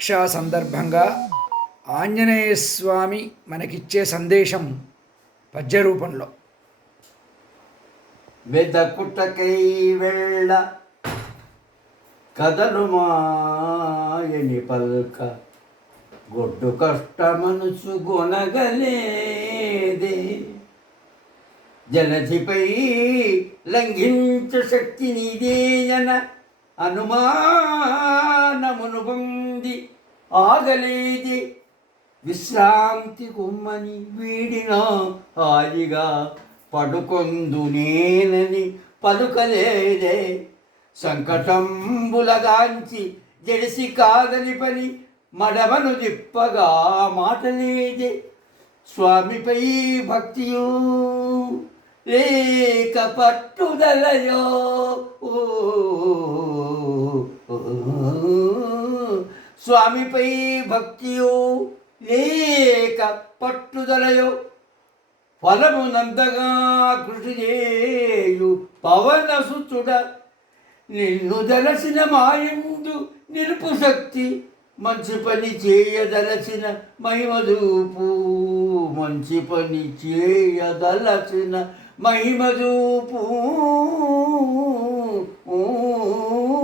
రక్షా సందర్భంగా ఆంజనేయ స్వామి మనకిచ్చే సందేశం పద్య రూపంలో. వెదకుటకై వెళ్ళ కదలు మాయని పల్క గొడ్డు కష్టమనుసు గొనగలేదే జలధిపై లంఘించ శక్తి నీదేయన అనుమానమును పొంది ఆగలేది విశ్రాంతి కొమ్మని వీడిన హాయిగా పడుకొందునేనని పలుకలేదే సంకటంబులగాంచి జడిసి కాదని పని మడమను దిప్పగా మాటలేదే స్వామిపై భక్తియు లేక పట్టుదలయో స్వామిపై భక్తియో లేక పట్టుదలయో ఫలమునంతగా కృషి చేయు పవనసుతుడ నిన్ను దలసిన మాయందు నిలుపు శక్తి మంచి పని చేయదలసిన మహిమదూపు మంచి పని చేయదలసిన మహిమదూపు